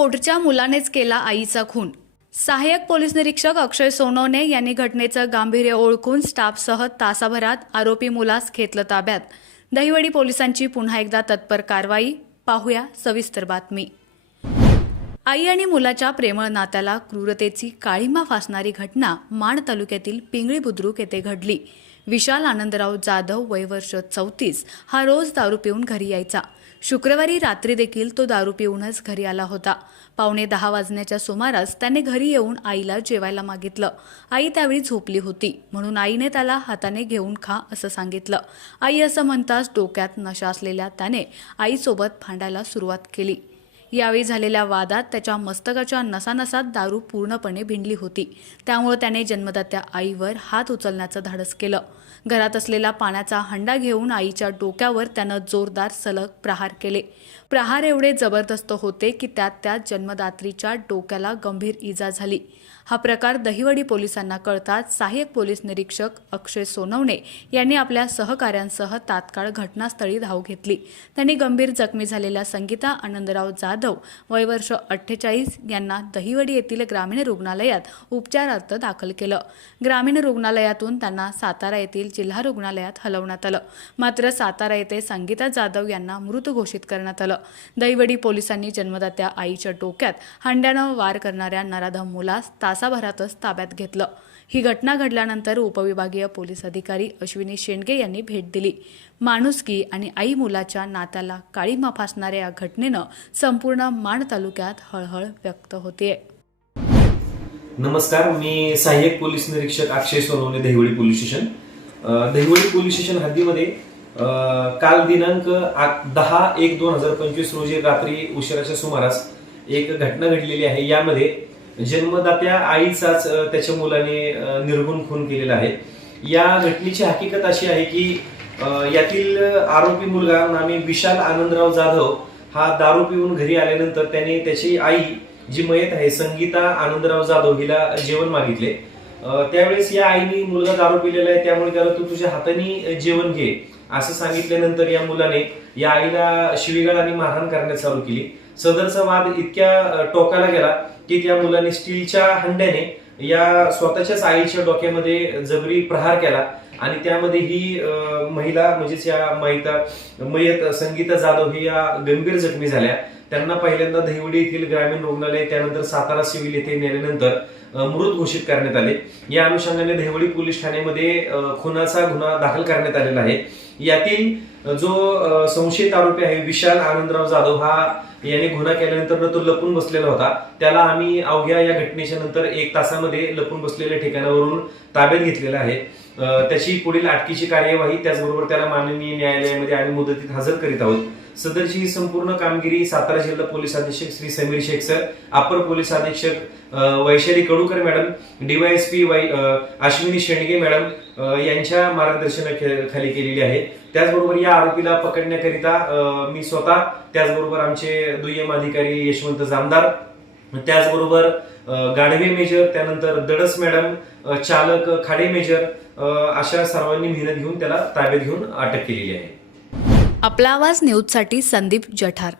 पोटच्या मुलानेच केला आईचा खून. सहाय्यक पोलीस निरीक्षक अक्षय सोनवणे यांनी घटनेचं गांभीर्य ओळखून स्टाफसह तासाभरात आरोपी मुलास घेतलं ताब्यात. दहिवडी पोलिसांची पुन्हा एकदा तत्पर कारवाई. पाहूया सविस्तर बातमी. आई आणि मुलाच्या प्रेमळ नात्याला क्रूरतेची काळीमा फासणारी घटना माण तालुक्यातील पिंगळी बुद्रुक येथे घडली. विशाल आनंदराव जाधव वय वर्ष चौतीस हा रोज दारू पिऊन घरी यायचा. शुक्रवारी रात्री देखील तो दारू पिऊनच घरी आला होता. पावणे दहा वाजण्याच्या सुमारास त्याने घरी येऊन आईला जेवायला मागितलं. आई त्यावेळी झोपली होती म्हणून आईने त्याला हाताने घेऊन खा असं सांगितलं. आई असं म्हणताच डोक्यात नशा असलेल्या त्याने आईसोबत भांडायला सुरुवात केली. यावेळी झालेल्या वादात त्याच्या मस्तकाच्या नसानसात दारू पूर्णपणे भिंडली होती. त्यामुळे त्याने जन्मदात्या आईवर हात उचलण्याचं धाडस केलं. घरात असलेला पाण्याचा हंडा घेऊन आईच्या डोक्यावर त्यानं जोरदार सलग प्रहार केले. प्रहार एवढे जबरदस्त होते की त्यात त्या जन्मदात्रीच्या डोक्याला गंभीर इजा झाली. हा प्रकार दहिवडी पोलिसांना कळताच सहाय्यक पोलीस निरीक्षक अक्षय सोनवणे यांनी आपल्या सहकाऱ्यांसह तात्काळ घटनास्थळी धाव घेतली. त्यांनी गंभीर जखमी झालेल्या संगीता आनंदराव जाधव वय वर्ष अठ्ठेचाळीस यांना दहिवडी येथील ग्रामीण रुग्णालयात उपचारार्थ दाखल केलं. ग्रामीण रुग्णालयातून त्यांना सातारा येथील जिल्हा रुग्णालयात हलवण्यात आलं. मात्र सातारा येथे संगीता जाधव यांना मृत घोषित करण्यात आलं. दहिवडी पोलिसांनी जन्मदात्या आईच्या डोक्यात हंड्यानं वार करणाऱ्या नराधम मुलास तासाभरातच ताब्यात घेतलं. ही घटना घडल्यानंतर उपविभागीय पोलीस अधिकारी अश्विनी शेंडगे यांनी भेट दिली. माणुसकी आणि आई मुलाच्या नात्याला काळीमा फासणाऱ्या या घटनेनं संपूर्ण माण तालुक्यात हळहळ व्यक्त होतीये. नमस्कार मी सहाय्यक पोलीस निरीक्षक अक्षय सोनवणे दहिवडी पोलीस स्टेशन. अ, दहिवडी पोलीस स्टेशन हद्दीमध्ये काल दिनांक दहा एक दोन हजार पंचवीस रोजी रात्री उशिराच्या सुमारास एक घटना घडलेली आहे. यामध्ये जन्मदात्या आईचाच त्याच्या मुलाने निर्गुण खून केलेला आहे. या घटनेची हकीकत अशी आहे की यातील आरोपी मुलगा नामी विशाल आनंदराव जाधव हा दारू पिऊन घरी आल्यानंतर त्याने त्याची आई जी मयत आहे संगीता आनंदराव जाधव हिला जेवण मागितले. त्यावेळेस या आईने मुलगा दारू पिलेला आहे त्यामुळे त्याला तू तुझ्या हाताने जेवण घे. असं सांगितल्यानंतर या मुलाने या आईला शिवीगाळ आणि मारहाण करण्यास चालू केली. सदरचा वाद इतक्या टोकाला गेला की त्या मुलाने स्टीलच्या हंड्याने या स्वतःच्याच आईच्या डोक्यामध्ये जबरी प्रहार केला आणि त्यामध्ये ही महिला म्हणजेच या महिता मयत संगीता जाधव ही या गंभीर जखमी झाल्या. त्यांना पहिल्यांदा दहिवडी येथील ग्रामीण रुग्णालय त्यानंतर सातारा सिव्हिल येथे नेल्यानंतर मृत घोषित करण्यात आले. या अनुषंगाने देवळी पोलीस ठाण्यामध्ये खुनाचा गुन्हा दाखल करण्यात आलेला आहे. यातील जो संशयित आरोपी आहे विशाल आनंदराव जाधव हा याने गुन्हा केल्यानंतर तो लपून बसलेला होता. त्याला आम्ही अवघ्या या घटनेच्या नंतर एक तासामध्ये लपून बसलेल्या ठिकाणावरून ताब्यात घेतलेला आहे. त्याची पुढील अटकीची कार्यवाही त्याचबरोबर त्याला माननीय न्यायालयामध्ये आम्ही मुदतीत हजर करीत आहोत. सदरची ही संपूर्ण कामगिरी सातारा जिल्हा पोलीस अधीक्षक श्री समीर शेख सर अपर पोलीस अधीक्षक वैशाली कडूकर मॅडम डीवायएसपी वै अश्विनी शेंडगे मॅडम यांच्या मार्गदर्शनाखाली केलेली आहे. त्याचबरोबर या आरोपीला पकडण्याकरिता मी स्वतः त्याचबरोबर आमचे दुय्यम अधिकारी यशवंत जामदार त्याचबरोबर अ, गाढवे मेजर त्यानंतर दडस मॅडम चालक खाडे मेजर अशा सर्वांनी मेहनत घेऊन त्याला ताब्यात घेऊन अटक केलेली आहे. आपला आवाज न्यूजसाठी संदीप जठार.